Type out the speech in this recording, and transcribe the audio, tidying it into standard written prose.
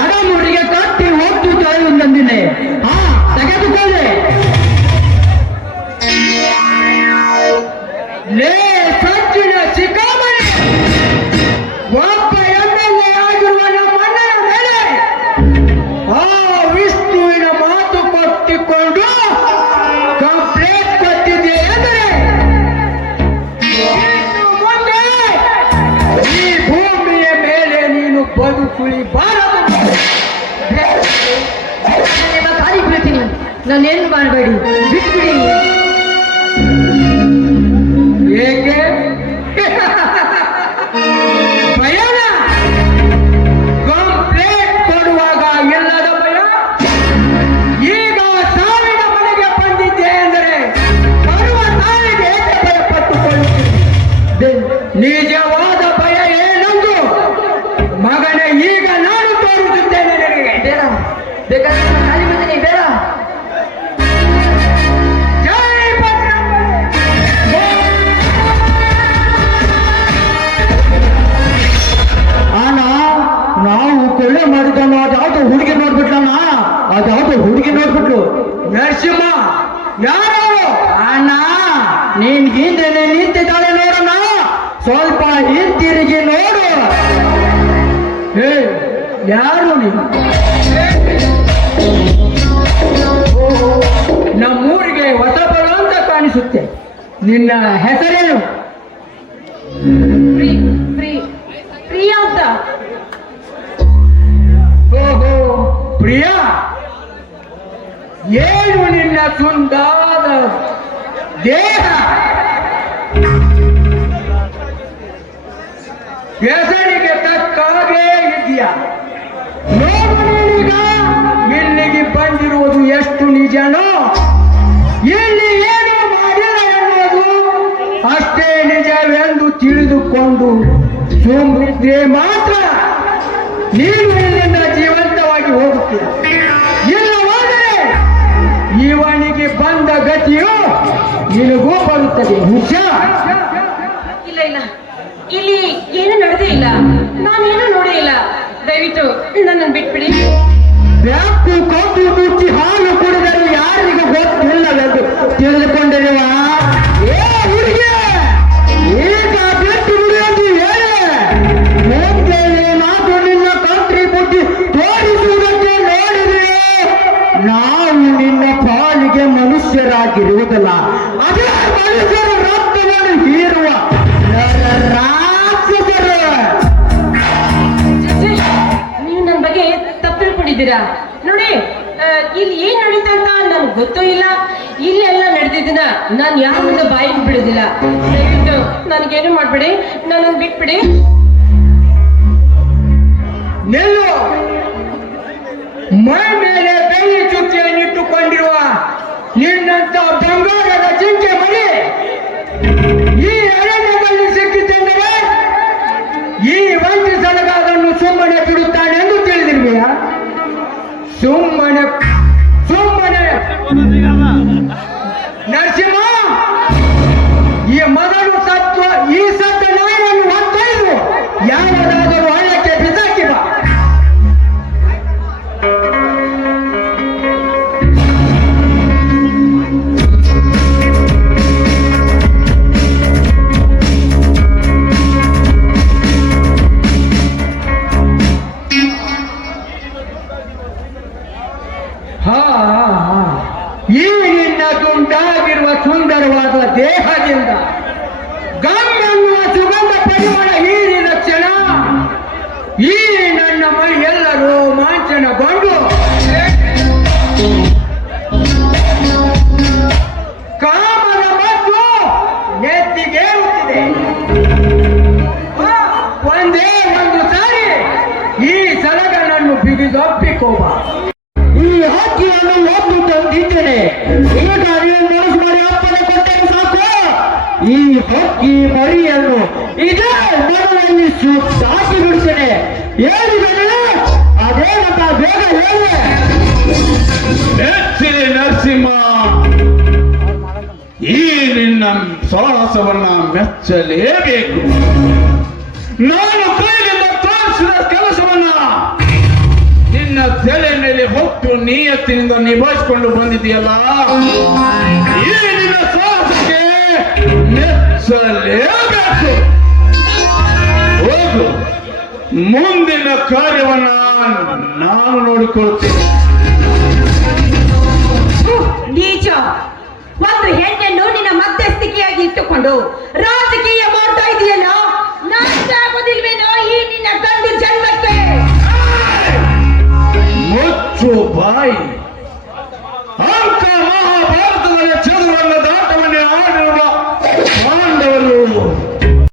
ಎಡಮುಡಿಗೆ ಕಟ್ಟಿ ಹೊತ್ತು ತೊಳೆಯುವಂದಿನೆ. ಹಾ, ತೆಗೆದುಕೊಳ್ಳೆ. ಲೇ ಸಜ್ಜಿನ ಚಿಕ್ಕಾಮಣಿ, ಒಬ್ಬ MLA ಆಗಿರುವ ನಮ್ಮ ಅಣ್ಣನ ಮೇಲೆ ಆ ವಿಷ್ಣುವಿನ ಮಾತು ಕೊಟ್ಟಿಕೊಂಡು ಕಂಪ್ಲೇಂಟ್ ಕೊಟ್ಟಿದೆ ಎಂದರೆ ಮುಂದೆ ಈ ಭೂಮಿಯ ಮೇಲೆ ನೀನು ಬದುಕುಳಿಬಾರದು. ಕಾಲಿ ಬೀಳ್ತೀನಿ, ನಾನೇನು ಮಾಡಬೇಡಿ, ಬಿಟ್ಬಿಡಿ. ಏಕೆ ಭಯನ? ಕಂಪ್ಲೇಂಟ್ ಕೊಡುವಾಗ ಇಲ್ಲದ ಭಯ, ಈಗ ಸಾವಿನ ಮನೆಗೆ ಬಂದಿದ್ದೆ ಎಂದರೆ ಬರುವ ಸಾವಿಗೆ ಏಕೆ ಭಯ ಪಟ್ಟುಕೊಳ್ಳುತ್ತಿದ್ದೆ? ನಿಜವಾದ ಭಯ ಏನೆಂದು ಮಗನೇ ಈಗ ನಾನು ತೋರಿಸುತ್ತೇನೆ ನಿನಗೆ. ಬೇಡ, ಬೇಕಾದ್ರೆ ಕಾಲಿ ಬೀಳ್ತೀನಿ, ಬೇಡ. ನಾವು ಕೊಳ್ಳೆ ಮಾಡಿದ್ದಾನ, ಅದ್ಯಾವುದೋ ಹುಡುಗಿ ನೋಡ್ಬಿಟ್ಲಣ್ಣ, ಅದ್ಯಾವುದೋ ಹುಡುಗಿ ನೋಡ್ಬಿಟ್ಲು. ನರಸಿಂಹ ಯಾರು? ಅಣ್ಣ, ನೀನ್ ಹಿಂದೆ ನಿಂತಿದ್ದಾಳೆ ನೋಡಣ್ಣ, ಸ್ವಲ್ಪ ಹಿಂತಿರುಗಿ ನೋಡು. ಹೇ, ಯಾರು ನೀನು? ನಮ್ಮೂರಿಗೆ ಹೊಸಬರು ಅಂತ ಕಾಣಿಸುತ್ತೆ. ನಿನ್ನ ಹೆಸರೇನು? ಪ್ರಿಯಾ ಅಂತ. ಓಹೋ, ಪ್ರಿಯಾ, ಏನು ನಿನ್ನ ಸುಂದರ ದೇಹ, ಹೆಸರಿಗೆ ತಕ್ಕ ಹಾಗೆ ಇದೆಯಾ? ನೋಡು, ನೀನೀಗ ಇಲ್ಲಿಗೆ ಬಂದಿರುವುದು ಎಷ್ಟು ನಿಜನೋ, ಇಲ್ಲಿ ಏನು ಮಾಡಿಲ್ಲ ಎನ್ನುವುದು ಅಷ್ಟೇ ನಿಜವೆಂದು ತಿಳಿದುಕೊಂಡು ಸುಮ್ಮನಿದ್ರೆ ಮಾತ್ರ ನೀನು ಇಲ್ಲಿಂದ ಜೀವಂತವಾಗಿ ಹೋಗುತ್ತೀಯ. ಇಲ್ಲವಾದರೆ ಇವನಿಗೆ ಬಂದ ಗತಿಯು ನಿನಗೂ ಬರುತ್ತದೆ. ಹುಷಾರ್. ಇಲ್ಲ ಇಲ್ಲ, ಇಲ್ಲಿ ಏನು ನಡೆದೇ ಇಲ್ಲ, ನಾನೇನು ನೋಡೇ ಇಲ್ಲ. ದಯವಿಟ್ಟು ನನ್ನನ್ನು ಬಿಟ್ಬಿಡಿ. ಬ್ಯಾಕು ಕೊಟ್ಟು ಮುಚ್ಚಿ ಹಾಲು ಕುಡಿದರೆ ಯಾರಿಗೂ ಗೊತ್ತಿಲ್ಲವೆಂದು ತಿಳಿದುಕೊಂಡಿರುವ ಏ ಹುಡುಗಿ, ಈಗ ಬಿಟ್ಟು ಬಿಡುವುದು ಹೇಳಿ ಮುಂದೆ ಮಾತು ನಿನ್ನ ಕಂಟ್ರಿ ಬುದ್ಧಿ ತೋರಿಸುವುದಕ್ಕೆ ನೋಡಿದ್ರೆ ನಾವು ನಿನ್ನ ಪಾಲಿಗೆ ಮನುಷ್ಯರಾಗಿರುವುದಲ್ಲ, ಅದೇ ಮನುಷ್ಯರ ರಕ್ತವನ್ನು ಹೀರುವ ರಾಕ್ಷಸರು. ನೀವು ನನ್ನ ಬಗ್ಗೆ ತಪ್ಪು ತಿಳ್ಕೊಂಡಿದ್ದೀರಾ. ನೋಡಿ, ಇಲ್ಲಿ ಏನ್ ನಡೀತಾ ಅಂತ ನನ್ಗೆ ಗೊತ್ತೂ ಇಲ್ಲ. ಇಲ್ಲೆಲ್ಲ ನಡೆದಿದ್ದನ್ನ ನಾನು ಯಾರ ಮುಂದೆ ಬಾಯಿಗೆ ಬಿಡುದಿಲ್ಲ. ದಯವಿಟ್ಟು ನನಗೇನು ಮಾಡ್ಬೇಡಿ, ನನ್ನನ್ನು ಬಿಟ್ಬಿಡಿ. ನಿಲ್ಲು. ಮೈ ಮೇಲೆ ಬೆಳ್ಳಿ ಚುಕ್ಕಿಯನ್ನಿಟ್ಟುಕೊಂಡಿರುವ ನಿನ್ನಂತ ಬಂಗಾರದ ಜಿಂಕೆ ಮರಿ ಈ ಅರಣ್ಯದಲ್ಲಿ ಸಿಕ್ಕಿತೆಂದರೆ ಈ ವಂಚಿ ಸಲಗಾದನ್ನು ಸುಮ್ಮನೆ ಬಿಡುತ್ತಾನೆ ಎಂದು ತಿಳಿದಿರುವೆಯಾ? ಸುಮ್ಮನೆ ನರಸಿಂಹ, ಈ ಮೊದಲು ಈ ಸತ್ತ ನಾಯಿಯನ್ನು ಹೊತ್ತೊಯ್ದು ಯಾವುದಾದರೂ ಹಳ್ಳಕ್ಕೆ ಬಿಸಾಕಿ ಬಾ. ಈ ನಿನ್ನ ದುಂಡಾಗಿರುವ ಸುಂದರವಾದ ದೇಹದಿಂದ ಗಮ್ಮೆನ್ನುವ ಸುಗಂಧ ಪರಿಮಳ ಹೀರಿದ ಕ್ಷಣ ಈ ನನ್ನ ಮೈ ಎಲ್ಲ ರೋಮಾಂಚನಗೊಂಡು ಕಾಮನ ಮತ್ತು ನೆತ್ತಿಗೇರುತ್ತಿದೆ. ಒಂದೇ ಒಂದು ಸಾರಿ ಈ ಸಲಗನನ್ನು ಬಿಗಿದೊಪ್ಪಿಕೋಬ. ಈ ಹಕ್ಕಿಯನ್ನು ಒದ್ದು ತಂದಿದ್ದೇನೆ, ಈಗ ನೀವು ಮನಸ್ಸು ಮಾಡಿ ಅಪ್ಪನೆ ಕೊಟ್ಟರೆ ಸಾಕು. ಈ ಹಕ್ಕಿ ಮರಿಯನ್ನು ಇದೇ ಮರದಲ್ಲಿ ಸಾಕಿ ಬಿಡ್ತೇನೆ. ಹೇಳಿದರೆ ಅದೇನಂತ ಬೇಗ ಹೇಳಿ. ಮೆಚ್ಚಿದೆ ನರಸಿಂಹ, ಈ ನಿನ್ನ ಸಾಹಸವನ್ನ ಮೆಚ್ಚಲೇಬೇಕು. ನಾನು ಕೈಯಿಂದ ತೋರಿಸಿದ ಕೆಲಸವನ್ನ ತಲೆ ಮೇಲೆ ಹೊತ್ತು ನಿಯತ್ತಿನಿಂದ ನಿಭಾಯಿಸಿಕೊಂಡು ಬಂದಿದೆಯಲ್ಲ, ಈ ನಿನ್ನ ಸಾಹಸಕ್ಕೆ ಮೆಚ್ಚಲೇಬೇಕು. ಹೋಗು, ಮುಂದಿನ ಕಾರ್ಯವನ್ನ ನಾನು ನೋಡಿಕೊಳ್ತೇನೆ. ನೀಚ, ಒಂದು ಹೆಣ್ಣನ್ನು ನಿನ್ನ ಮಧ್ಯಸ್ಥಿಕೆಯಾಗಿ ಇಟ್ಟುಕೊಂಡು ರಾಜಕೀಯ ಮಾಡ್ತಾ ಇದೆಯಲ್ಲ, ನಾಚಾಗೋದಿಲ್ವೇನೋ ಈ ನಿನ್ನ ಗಂಡು ಜನ್ಮಕ್ಕೆ? ಮುಚ್ಚು ಬಾಯಿ.